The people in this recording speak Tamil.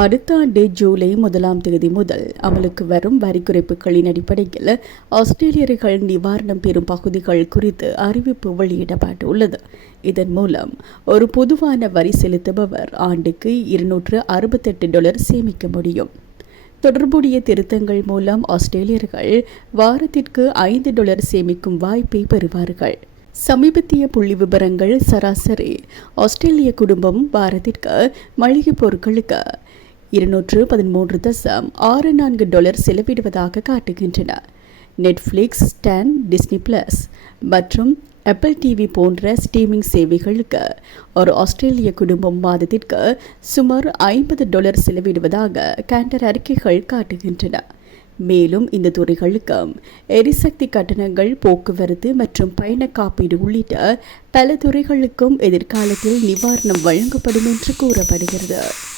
அடுத்த ஆண்டு ஜூலை 1ஆம் தேதி முதல் அமலுக்கு வரும் வரி குறைப்புகளின் அடிப்படையில் ஆஸ்திரேலியர்கள் நிவாரணம் பெறும் பகுதிகள் குறித்து அறிவிப்பு வெளியிடப்பட்டுள்ளது. இதன் மூலம் ஒரு பொதுவான வரி செலுத்துபவர் ஆண்டுக்கு $268 சேமிக்க முடியும். தொடர்புடைய திருத்தங்கள் மூலம் ஆஸ்திரேலியர்கள் வாரத்திற்கு $5 சேமிக்கும் வாய்ப்பை பெறுவார்கள். சமீபத்திய புள்ளி விவரங்கள் சராசரி ஆஸ்திரேலிய குடும்பம் வாரத்திற்கு மளிகைப் பொருட்களுக்கு $213.64 செலவிடுவதாக காட்டுகின்றன. நெட்ஃப்ளிக்ஸ், ஸ்டான், டிஸ்னி பிளஸ் மற்றும் ஆப்பிள் டிவி போன்ற ஸ்ட்ரீமிங் சேவைகளுக்கு ஒரு ஆஸ்திரேலிய குடும்பம் மாதத்திற்கு சுமார் $50 செலவிடுவதாக கேண்டர் அறிக்கைகள் காட்டுகின்றன. மேலும் இந்த துறைகளுக்கும் எரிசக்தி கட்டணங்கள், போக்குவரத்து மற்றும் பயண காப்பீடு உள்ளிட்ட பல துறைகளுக்கும் எதிர்காலத்தில் நிவாரணம் வழங்கப்படும் என்று கூறப்படுகிறது.